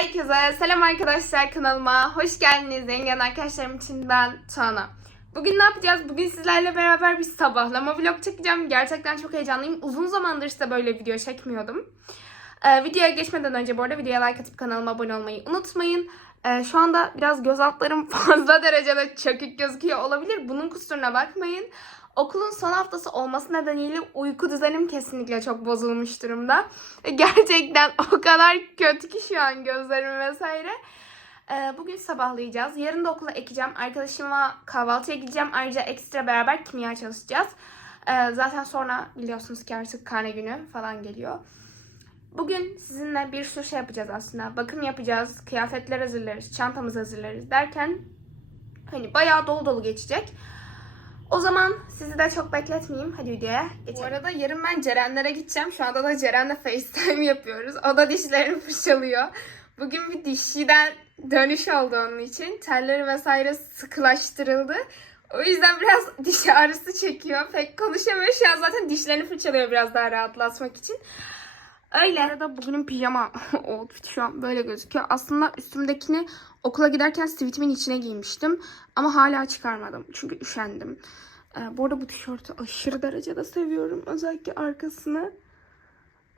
Herkese selam arkadaşlar kanalıma. Hoş geldiniz yengen arkadaşlarım için ben Tuana. Bugün ne yapacağız? Bugün sizlerle beraber bir sabahlama vlog çekeceğim. Gerçekten çok heyecanlıyım. Uzun zamandır size böyle video çekmiyordum. Ee, videoya geçmeden önce bu arada videoya like atıp kanalıma abone olmayı unutmayın. Ee, şu anda biraz göz altlarım fazla derecede çökük gözüküyor olabilir. Bunun kusuruna bakmayın. Okulun son haftası olması nedeniyle uyku düzenim kesinlikle çok bozulmuş durumda. Gerçekten o kadar kötü ki şu an gözlerim vesaire. Ee, bugün sabahlayacağız. Yarın da okula ekeceğim. Arkadaşımla kahvaltıya gideceğim. Ayrıca ekstra beraber kimya çalışacağız. Ee, zaten sonra biliyorsunuz ki artık karne günü falan geliyor. Bugün sizinle bir sürü şey yapacağız aslında. Bakım yapacağız, kıyafetler hazırlarız, çantamızı hazırlarız derken hani bayağı dolu dolu geçecek. O zaman sizi de çok bekletmeyeyim. Hadi videoya geçelim. Bu arada yarın ben Ceren'lere gideceğim. Şu anda da Ceren'le FaceTime yapıyoruz. O da dişlerini fırçalıyor. Bugün bir dişçiden dönüş oldu onun için. Telleri vesaire sıkılaştırıldı. O yüzden biraz diş ağrısı çekiyor. Pek konuşamıyor. Şu an zaten dişlerini fırçalıyor biraz daha rahatlatmak için. Öyle. Arada bugünün pijama outfit şu an böyle gözüküyor. Aslında üstümdekini okula giderken sivitimin içine giymiştim. Ama hala çıkarmadım. Çünkü üşendim. Ee, bu arada bu tişörtü aşırı derecede seviyorum. Özellikle arkasını.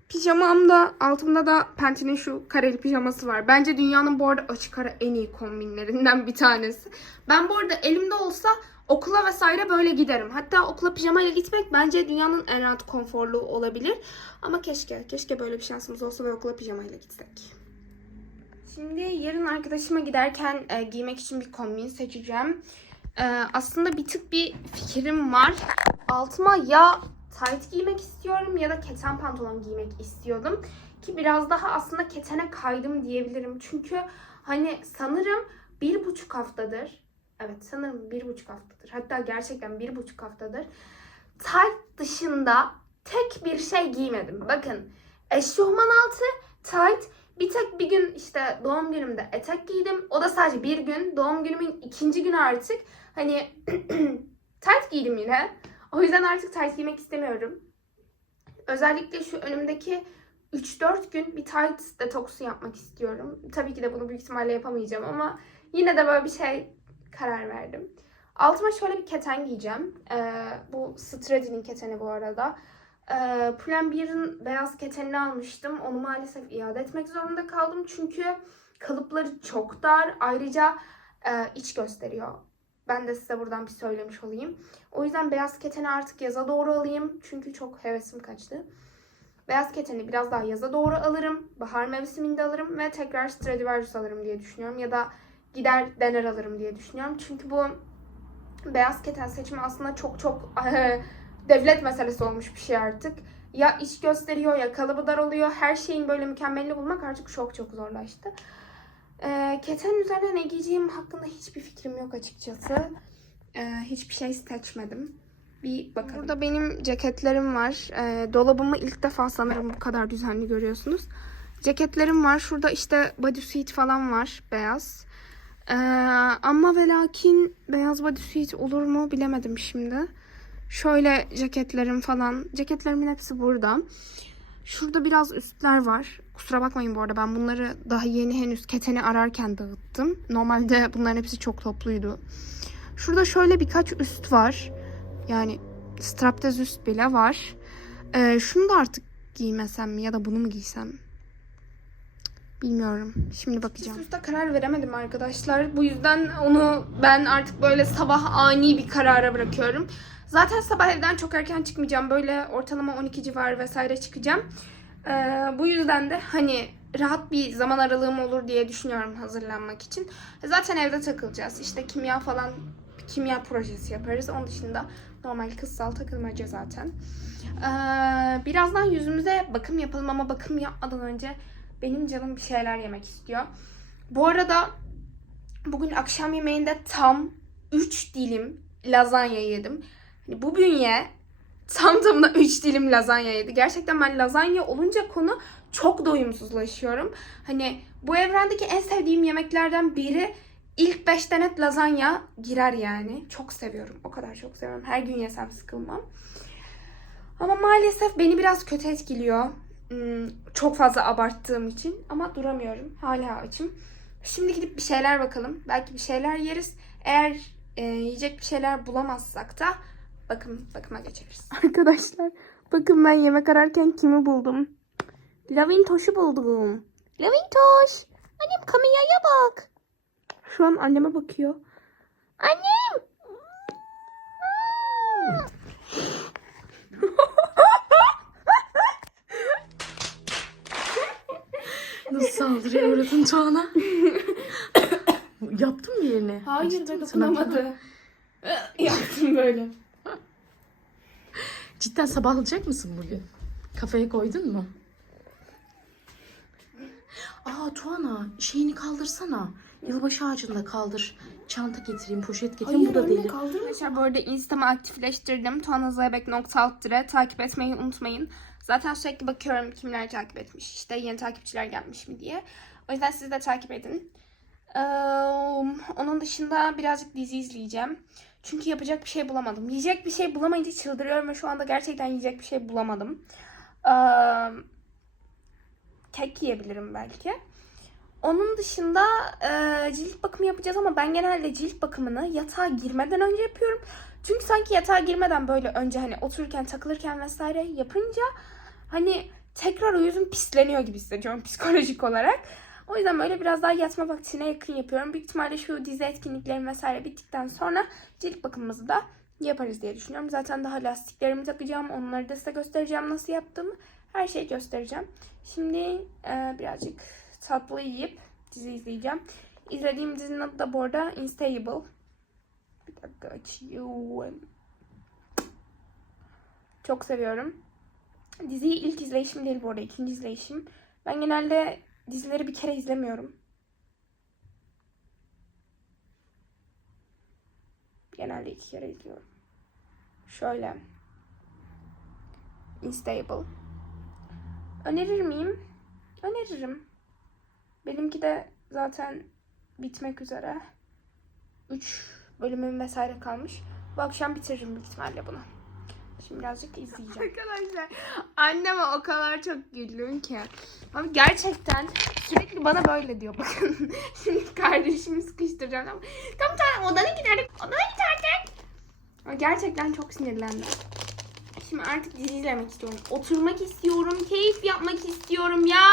Pijamamda altımda da Penti'nin şu kareli pijaması var. Bence dünyanın bu arada açık ara en iyi kombinlerinden bir tanesi. Ben bu arada elimde olsa okula vesaire böyle giderim. Hatta okula pijamayla gitmek bence dünyanın en rahat konforlu olabilir. Ama keşke, keşke böyle bir şansımız olsa ve okula pijamayla gitsek. Şimdi yarın arkadaşıma giderken e, giymek için bir kombin seçeceğim. E, aslında bir tık bir fikrim var. Altıma ya tight giymek istiyorum ya da keten pantolon giymek istiyordum. Ki biraz daha aslında ketene kaydım diyebilirim. Çünkü hani sanırım bir buçuk haftadır Evet sanırım bir buçuk haftadır. Hatta gerçekten bir buçuk haftadır. Tight dışında tek bir şey giymedim. Bakın eşofman altı tight. Bir tek bir gün işte doğum günümde etek giydim. O da sadece bir gün. Doğum günümün ikinci günü artık. Hani tight giydim yine. O yüzden artık tight giymek istemiyorum. Özellikle şu önümdeki 3-4 gün bir tight detoksu yapmak istiyorum. Tabii ki de bunu büyük ihtimalle yapamayacağım ama yine de böyle bir şey karar verdim. Altıma şöyle bir keten giyeceğim. Ee, bu Stradinin keteni bu arada. Ee, Pull&Bear'ın beyaz ketenini almıştım. Onu maalesef iade etmek zorunda kaldım. Çünkü kalıpları çok dar. Ayrıca e, iç gösteriyor. Ben de size buradan bir söylemiş olayım. O yüzden beyaz keteni artık yaza doğru alayım. Çünkü çok hevesim kaçtı. Beyaz keteni biraz daha yaza doğru alırım. Bahar mevsiminde alırım ve tekrar Stradivarius alırım diye düşünüyorum. Ya da gider dener alırım diye düşünüyorum. Çünkü bu beyaz keten seçimi aslında çok çok devlet meselesi olmuş bir şey artık. Ya iç gösteriyor ya kalıbı dar oluyor. Her şeyin böyle mükemmelini bulmak artık çok çok zorlaştı. Ee, keten üzerine ne giyeceğim hakkında hiçbir fikrim yok açıkçası. Ee, hiçbir şey seçmedim. Bir bakalım. Burada benim ceketlerim var. Ee, dolabımı ilk defa sanırım bu kadar düzenli görüyorsunuz. Ceketlerim var. Şurada işte bodysuit falan var. Beyaz. Ee, ama ve lakin beyaz bodysuit olur mu bilemedim şimdi. Şöyle ceketlerim falan. Ceketlerimin hepsi burada. Şurada biraz üstler var. Kusura bakmayın bu arada ben bunları daha yeni henüz keteni ararken dağıttım. Normalde bunların hepsi çok topluydu. Şurada şöyle birkaç üst var. Yani straptez üst bile var. Ee, şunu da artık giymesem mi ya da bunu mu giysem? Bilmiyorum. Şimdi bakacağım. Üste karar veremedim arkadaşlar. Bu yüzden onu ben artık böyle sabah ani bir karara bırakıyorum. Zaten sabah evden çok erken çıkmayacağım. Böyle ortalama 12 civarı vesaire çıkacağım. Ee, bu yüzden de hani rahat bir zaman aralığım olur diye düşünüyorum hazırlanmak için. Zaten evde takılacağız. İşte kimya falan kimya projesi yaparız. Onun dışında normal kızsal takılmaca zaten. Ee, birazdan yüzümüze bakım yapalım ama bakım yapmadan önce benim canım bir şeyler yemek istiyor. Bu arada bugün akşam yemeğinde tam 3 dilim lazanya yedim. Hani bu bünye tam tamına 3 dilim lazanya yedi. Gerçekten ben lazanya olunca konu çok doyumsuzlaşıyorum. Hani bu evrendeki en sevdiğim yemeklerden biri ilk 5'te net lazanya girer yani. Çok seviyorum. O kadar çok seviyorum. Her gün yesem sıkılmam. Ama maalesef beni biraz kötü etkiliyor. Hmm, çok fazla abarttığım için ama duramıyorum. Hala açım. Şimdi gidip bir şeyler bakalım. Belki bir şeyler yeriz. Eğer e, yiyecek bir şeyler bulamazsak da bakım bakıma geçeriz. Arkadaşlar bakın ben yemek ararken kimi buldum? Lavintoş'u buldum. Lavintoş! Annem kameraya bak. Şu an anneme bakıyor. Annem! Nasıl saldırıya uğradın Tuana? Yaptın mı yerine? Hayır sana? dokunamadı. Yaptım böyle. Cidden sabahlayacak mısın bugün? Kafaya koydun mu? Aa Tuana şeyini kaldırsana. Yılbaşı ağacını da kaldır. Çanta getireyim, poşet getireyim. Bu da değil. Arkadaşlar bu arada Insta'mı aktifleştirdim. tuanazeybek.altire takip etmeyi unutmayın. Zaten sürekli bakıyorum kimler takip etmiş. işte yeni takipçiler gelmiş mi diye. O yüzden siz de takip edin. Ee, onun dışında birazcık dizi izleyeceğim. Çünkü yapacak bir şey bulamadım. Yiyecek bir şey bulamayınca çıldırıyorum ve şu anda gerçekten yiyecek bir şey bulamadım. Ee, kek yiyebilirim belki. Onun dışında e, cilt bakımı yapacağız ama ben genelde cilt bakımını yatağa girmeden önce yapıyorum. Çünkü sanki yatağa girmeden böyle önce hani otururken takılırken vesaire yapınca hani tekrar o yüzüm pisleniyor gibi hissediyorum psikolojik olarak. O yüzden böyle biraz daha yatma vaktine yakın yapıyorum. Büyük ihtimalle şu dizi etkinliklerim vesaire bittikten sonra cilt bakımımızı da yaparız diye düşünüyorum. Zaten daha lastiklerimi takacağım. Onları da size göstereceğim nasıl yaptığımı. Her şeyi göstereceğim. Şimdi e, birazcık tatlı yiyip dizi izleyeceğim. İzlediğim dizinin adı da bu arada Instable. Bir dakika açıyorum. Çok seviyorum. Diziyi ilk izleyişim değil bu arada. ikinci izleyişim. Ben genelde dizileri bir kere izlemiyorum. Genelde iki kere izliyorum. Şöyle. Instable. Önerir miyim? Öneririm. Benimki de zaten bitmek üzere. 3 bölümüm vesaire kalmış. Bu akşam bitiririm büyük ihtimalle bunu. Şimdi birazcık izleyeceğim. Arkadaşlar anneme o kadar çok güldüm ki. Abi gerçekten sürekli bana böyle diyor. Bakın şimdi kardeşimi sıkıştıracağım. Ama, tamam tamam odana gidelim. Odana. Ama Gerçekten çok sinirlendim. Şimdi artık dizi izlemek istiyorum. Oturmak istiyorum. Keyif yapmak istiyorum ya.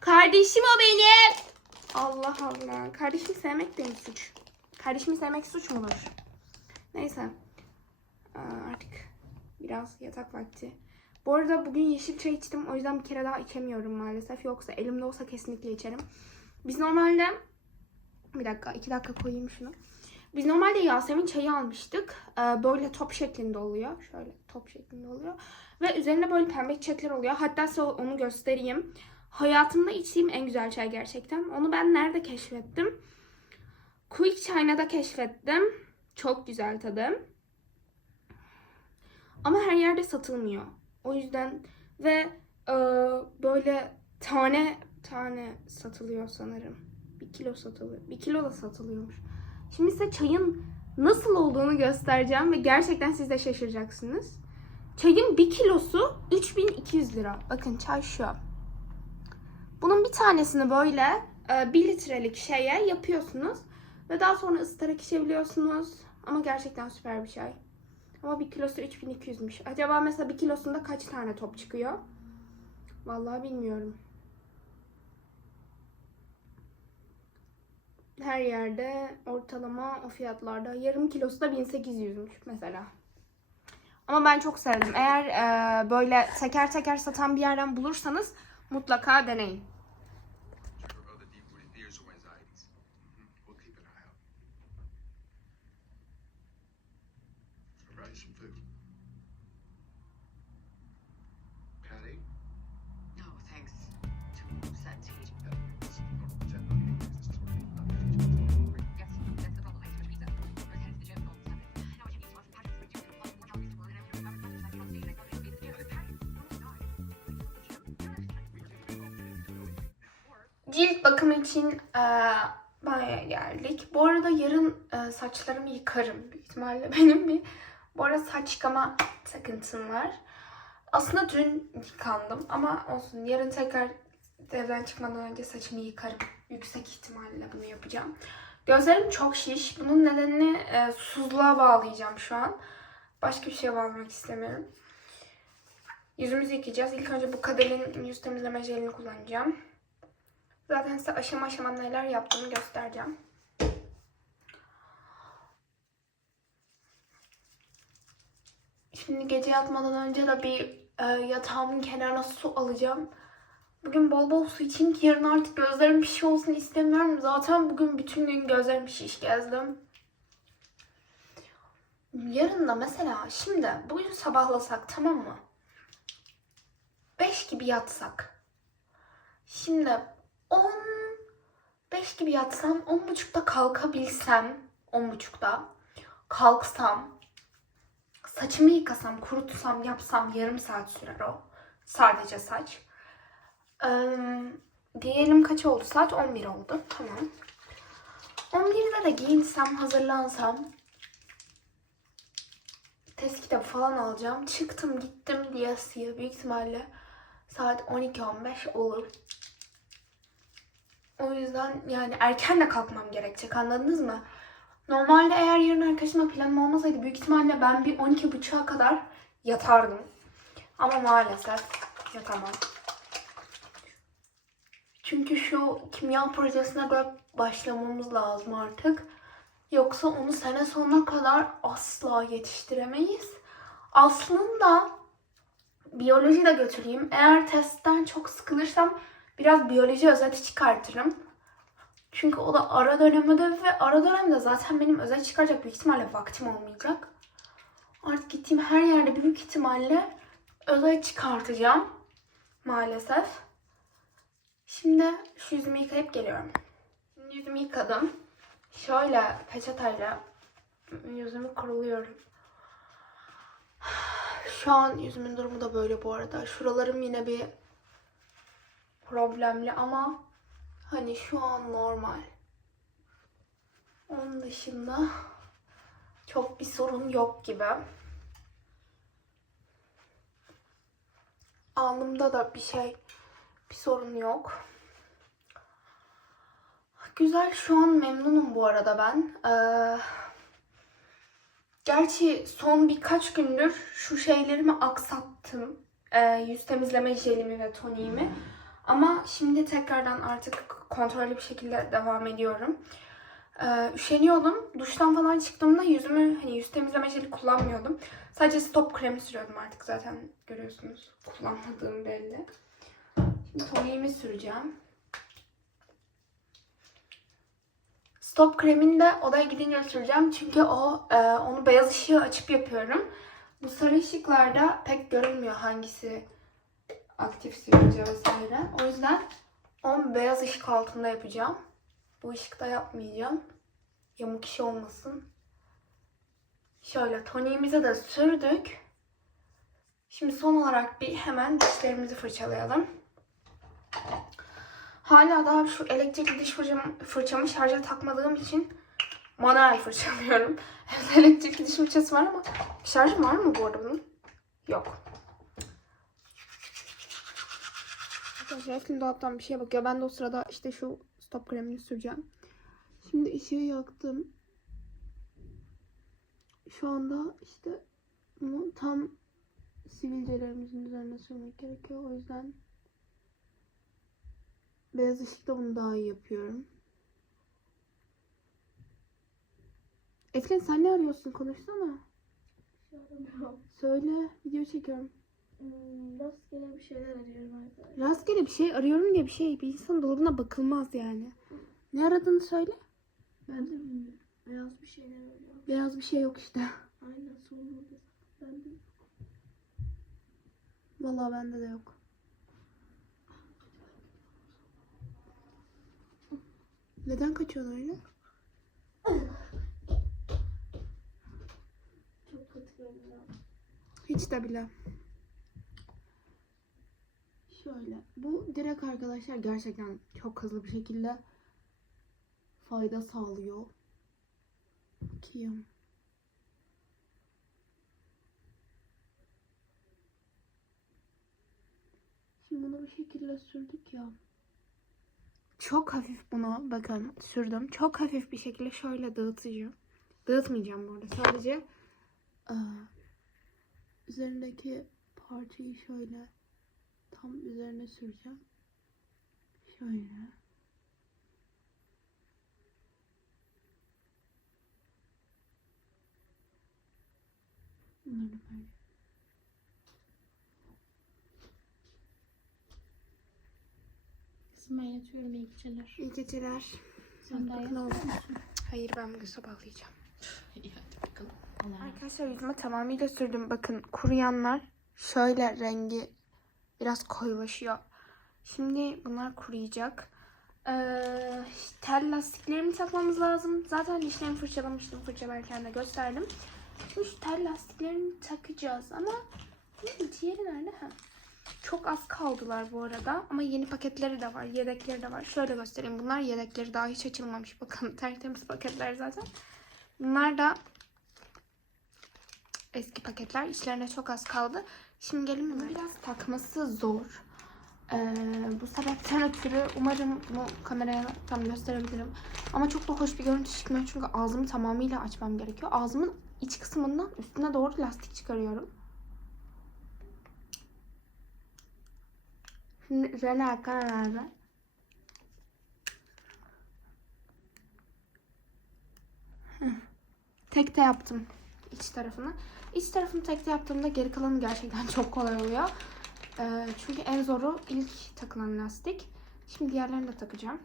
Kardeşim o benim. Allah Allah. Kardeşimi sevmek de mi suç? Kardeşimi sevmek suç mudur? Neyse. Aa, artık biraz yatak vakti. Bu arada bugün yeşil çay içtim. O yüzden bir kere daha içemiyorum maalesef. Yoksa elimde olsa kesinlikle içerim. Biz normalde... Bir dakika, iki dakika koyayım şunu. Biz normalde Yasemin çayı almıştık. Ee, böyle top şeklinde oluyor. Şöyle top şeklinde oluyor. Ve üzerinde böyle pembe çiçekler oluyor. Hatta size onu göstereyim. Hayatımda içtiğim en güzel çay gerçekten. Onu ben nerede keşfettim? Quick China'da keşfettim. Çok güzel tadı. Ama her yerde satılmıyor. O yüzden ve e, böyle tane tane satılıyor sanırım. Bir kilo satılıyor. Bir kilo da satılıyormuş. Şimdi size çayın nasıl olduğunu göstereceğim ve gerçekten siz de şaşıracaksınız. Çayın bir kilosu 3200 lira. Bakın çay şu. Bunun bir tanesini böyle e, 1 litrelik şeye yapıyorsunuz. Ve daha sonra ısıtarak içebiliyorsunuz. Ama gerçekten süper bir çay. Ama bir kilosu 3200'müş. Acaba mesela bir kilosunda kaç tane top çıkıyor? Vallahi bilmiyorum. Her yerde ortalama o fiyatlarda yarım kilosu da 1800'müş mesela. Ama ben çok sevdim. Eğer e, böyle teker teker satan bir yerden bulursanız mutlaka deneyin. Cilt bakımı için e, banyoya geldik. Bu arada yarın e, saçlarımı yıkarım büyük ihtimalle. Benim bir bu arada saç yıkama takıntım var. Aslında dün yıkandım ama olsun. Yarın tekrar evden çıkmadan önce saçımı yıkarım. Yüksek ihtimalle bunu yapacağım. Gözlerim çok şiş. Bunun nedenini e, susuzluğa bağlayacağım şu an. Başka bir şeye bağlamak istemiyorum. Yüzümüzü yıkayacağız. İlk önce bu Kadel'in yüz temizleme jelini kullanacağım. Zaten size aşama aşama neler yaptığımı göstereceğim. Şimdi gece yatmadan önce de bir e, yatağımın kenarına su alacağım. Bugün bol bol su içeyim ki yarın artık gözlerim şiş olsun istemiyorum. Zaten bugün bütün gün gözlerim şiş gezdim. Yarın da mesela şimdi bugün sabahlasak tamam mı? 5 gibi yatsak. Şimdi 10 5 gibi yatsam 10.30'da kalkabilsem 10.30'da kalksam saçımı yıkasam, kurutsam, yapsam yarım saat sürer o. Sadece saç. Ee, diyelim kaç oldu? Saat 11 oldu. Tamam. 11'de de giyinsem, hazırlansam test kitabı falan alacağım. Çıktım gittim DSC'ye büyük ihtimalle saat 12-15 olur. O yüzden yani erken de kalkmam gerekecek anladınız mı? Normalde eğer yarın arkadaşımla planım olmasaydı büyük ihtimalle ben bir 12.30'a kadar yatardım. Ama maalesef yatamam. Çünkü şu kimya projesine göre başlamamız lazım artık. Yoksa onu sene sonuna kadar asla yetiştiremeyiz. Aslında biyoloji de götüreyim. Eğer testten çok sıkılırsam biraz biyoloji özeti çıkartırım. Çünkü o da ara dönem ödevi ve ara dönemde zaten benim özet çıkaracak büyük ihtimalle vaktim olmayacak. Artık gittiğim her yerde büyük ihtimalle özet çıkartacağım. Maalesef. Şimdi şu yüzümü yıkayıp geliyorum. Yüzümü yıkadım. Şöyle peçeteyle yüzümü kuruluyorum. Şu an yüzümün durumu da böyle bu arada. Şuralarım yine bir problemli ama hani şu an normal. Onun dışında çok bir sorun yok gibi. Alnımda da bir şey, bir sorun yok. Güzel, şu an memnunum bu arada ben. Ee, gerçi son birkaç gündür şu şeylerimi aksattım. Ee, yüz temizleme jelimi ve toniğimi. Ama şimdi tekrardan artık kontrollü bir şekilde devam ediyorum. Ee, üşeniyordum. Duştan falan çıktığımda yüzümü hani yüz temizleme jeli kullanmıyordum. Sadece stop kremi sürüyordum artık zaten görüyorsunuz. Kullanmadığım belli. Şimdi toniğimi süreceğim. Stop kremini de odaya gidince süreceğim. Çünkü o e, onu beyaz ışığı açıp yapıyorum. Bu sarı ışıklarda pek görünmüyor hangisi aktif sivilce vesaire. O yüzden onu beyaz ışık altında yapacağım. Bu ışıkta yapmayacağım. Yamuk iş olmasın. Şöyle toniğimize de sürdük. Şimdi son olarak bir hemen dişlerimizi fırçalayalım. Hala daha şu elektrikli diş fırçamı, fırçamı şarja takmadığım için manuel fırçalıyorum. Elektrikli diş fırçası var ama şarjı var mı bu arada bunun? Yok. Arkadaşlar Eflin dolaptan bir şeye bakıyor. Ben de o sırada işte şu stop kremini süreceğim. Şimdi ışığı yaktım. Şu anda işte bunu tam sivilcelerimizin üzerine sürmek gerekiyor. O yüzden beyaz ışıkta bunu daha iyi yapıyorum. Eflin sen ne arıyorsun? Konuşsana. Söyle. Video çekiyorum. Hmm, rastgele bir şeyler arıyorum arkadaşlar. Rastgele bir şey arıyorum diye bir şey. Bir insan dolabına bakılmaz yani. Ne aradığını söyle. Ben de bilmiyorum. Beyaz bir şeyler arıyorum. Beyaz bir şey yok işte. Aynen sormadı. Ben de Vallahi bende de yok. Neden kaçıyorsun öyle? çok kötü görünüyor. Hiç de bile. Şöyle. Bu direkt arkadaşlar gerçekten çok hızlı bir şekilde fayda sağlıyor. Bakayım. Şimdi bunu bir şekilde sürdük ya. Çok hafif bunu bakın sürdüm. Çok hafif bir şekilde şöyle dağıtacağım. Dağıtmayacağım bu arada. Sadece Aa, üzerindeki parçayı şöyle tam üzerine süreceğim. Şöyle. Bunları böyle. Kızım ben yatıyorum iyi geceler. iyi geceler. Sen daha Bakın? Hayır ben bugün sabahlayacağım. İyi hadi bakalım. Arkadaşlar yüzüme tamamıyla sürdüm. Bakın kuruyanlar şöyle rengi biraz koyulaşıyor. Şimdi bunlar kuruyacak. Ee, tel lastiklerimi takmamız lazım. Zaten dişlerimi fırçalamıştım. Fırçalarken de gösterdim. Şimdi şu tel lastiklerimi takacağız ama diğeri nerede? Ha. Çok az kaldılar bu arada. Ama yeni paketleri de var. Yedekleri de var. Şöyle göstereyim. Bunlar yedekleri daha hiç açılmamış. Bakın tertemiz paketler zaten. Bunlar da eski paketler. İçlerine çok az kaldı. Şimdi gelin mi? Biraz takması zor. Ee, bu sebepten ötürü umarım bunu kameraya tam gösterebilirim. Ama çok da hoş bir görüntü çıkmıyor. Çünkü ağzımı tamamıyla açmam gerekiyor. Ağzımın iç kısmından üstüne doğru lastik çıkarıyorum. Şimdi Rene karar. Hı. Tekte yaptım iç tarafını. İç tarafını tekte yaptığımda geri kalanı gerçekten çok kolay oluyor. Ee, çünkü en zoru ilk takılan lastik. Şimdi diğerlerini de takacağım.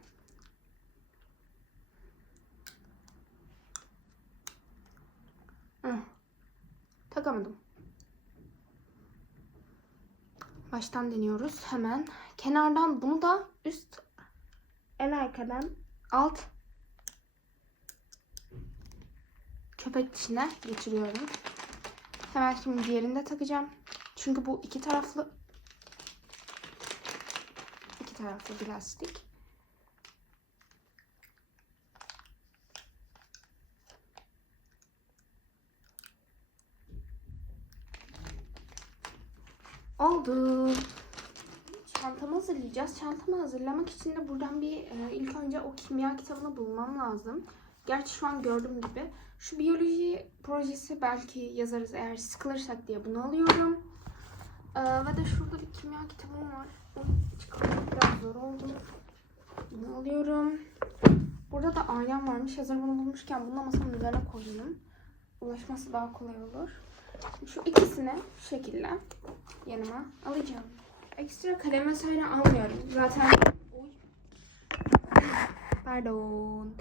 Hı. Takamadım. Baştan deniyoruz hemen. Kenardan bunu da üst en arkadan alt köpek dişine geçiriyorum. Hemen şimdi diğerini de takacağım. Çünkü bu iki taraflı iki taraflı bir lastik. Oldu. Çantamı hazırlayacağız. Çantamı hazırlamak için de buradan bir e, ilk önce o kimya kitabını bulmam lazım. Gerçi şu an gördüğüm gibi. Şu biyoloji projesi belki yazarız eğer sıkılırsak diye bunu alıyorum. Ee, ve de şurada bir kimya kitabım var. Onu çıkarmak biraz zor oldu. Bunu alıyorum. Burada da aynen varmış. Hazır bunu bulmuşken bunu masanın üzerine koyayım. Ulaşması daha kolay olur. Şu ikisini şu şekilde yanıma alacağım. Ekstra kalem vesaire almıyorum. Zaten. Pardon.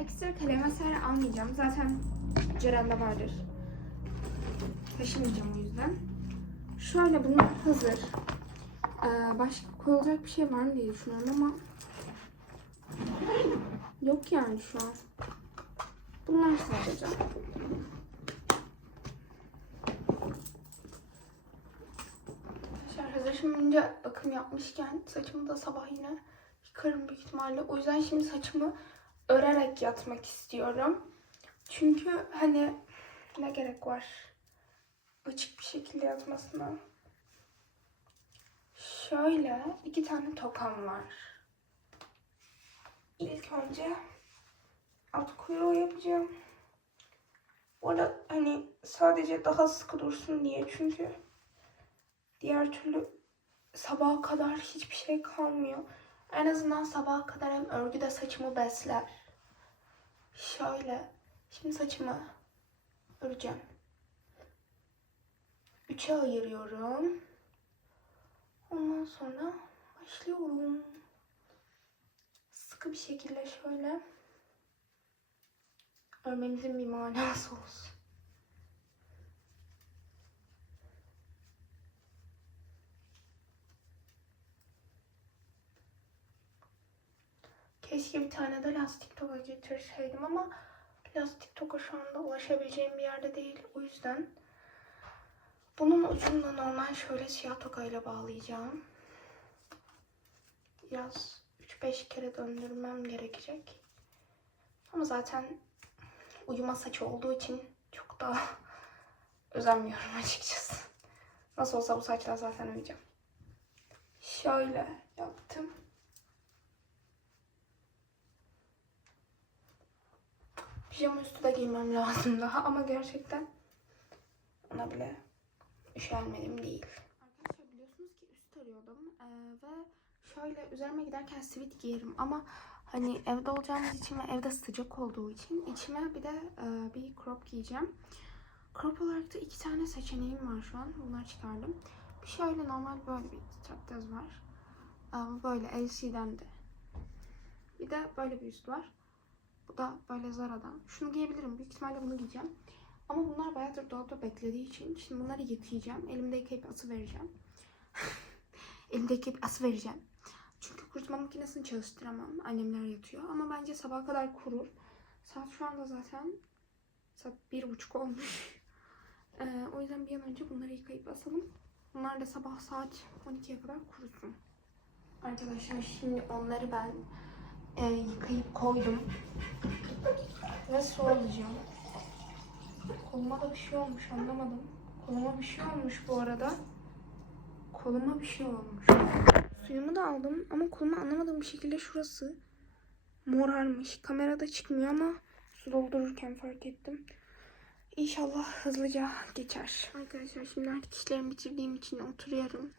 Ekstra kalem vesaire almayacağım. Zaten Ceren'de vardır. Taşımayacağım o yüzden. Şöyle bunlar hazır. Ee, başka koyulacak bir şey var mı diye düşünüyorum ama yok yani şu an. Bunlar sadece. Hazır şimdi bakım yapmışken saçımı da sabah yine yıkarım büyük ihtimalle. O yüzden şimdi saçımı örerek yatmak istiyorum. Çünkü hani ne gerek var açık bir şekilde yatmasına. Şöyle iki tane tokam var. İlk önce alt kuyruğu yapacağım. Orada hani sadece daha sıkı dursun diye çünkü diğer türlü sabaha kadar hiçbir şey kalmıyor. En azından sabaha kadar hem örgüde saçımı besler. Şöyle. Şimdi saçımı öreceğim. Üçe ayırıyorum. Ondan sonra başlıyorum. Sıkı bir şekilde şöyle örmemizin bir manası olsun. Keşke bir tane de lastik toka getirseydim ama lastik toka şu anda ulaşabileceğim bir yerde değil. O yüzden bunun ucunu normal şöyle siyah tokayla bağlayacağım. Biraz 3-5 kere döndürmem gerekecek. Ama zaten uyuma saçı olduğu için çok da özenmiyorum açıkçası. Nasıl olsa bu saçla zaten uyuyacağım. Şöyle yaptım. Pijama üstü de giymem lazım daha ama gerçekten ona bile üşenmedim değil. Arkadaşlar biliyorsunuz ki üst arıyordum ee, ve şöyle üzerime giderken sivit giyerim ama hani evde olacağımız için ve evde sıcak olduğu için içime bir de e, bir crop giyeceğim. Crop olarak da iki tane seçeneğim var şu an. Bunları çıkardım. Bir şöyle normal böyle bir straplez var. Böyle LC'den de. Bir de böyle bir üst var. Bu da böyle Zara'dan. Şunu giyebilirim. Büyük ihtimalle bunu giyeceğim. Ama bunlar bayağıdır dolapta beklediği için şimdi bunları yıkayacağım. Elimde yıkayıp ası vereceğim. Elimde yıkayıp ası vereceğim. Çünkü kurutma makinesini çalıştıramam. Annemler yatıyor. Ama bence sabaha kadar kurur. Saat şu anda zaten saat bir buçuk olmuş. Ee, o yüzden bir an önce bunları yıkayıp asalım. Bunlar da sabah saat 12'ye kadar kurusun. Arkadaşlar şimdi onları ben e, yıkayıp koydum. Ve su alacağım. Koluma da bir şey olmuş anlamadım. Koluma bir şey olmuş bu arada. Koluma bir şey olmuş. Suyumu da aldım ama koluma anlamadığım bir şekilde şurası morarmış. Kamerada çıkmıyor ama su doldururken fark ettim. İnşallah hızlıca geçer. Arkadaşlar şimdi artık işlerimi bitirdiğim için oturuyorum.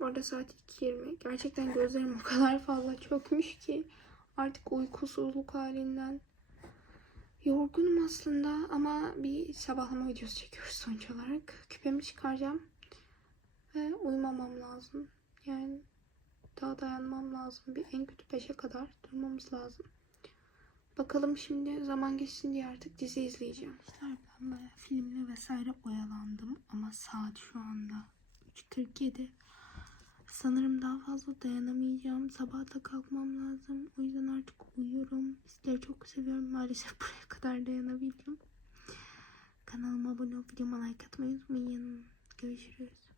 Bu arada saat 2.20. Gerçekten gözlerim o kadar fazla çökmüş ki artık uykusuzluk halinden yorgunum aslında ama bir sabahlama videosu çekiyoruz sonuç olarak. Küpemi çıkaracağım ve uyumamam lazım. Yani daha dayanmam lazım. Bir en kötü 5'e kadar durmamız lazım. Bakalım şimdi zaman geçsin diye artık dizi izleyeceğim. İşte ben böyle filmle vesaire oyalandım ama saat şu anda 3.47. Sanırım daha fazla dayanamayacağım. Sabah da kalkmam lazım. O yüzden artık uyuyorum. Sizleri çok seviyorum. Maalesef buraya kadar dayanabildim. Kanalıma abone olup videoma like atmayı unutmayın. Görüşürüz.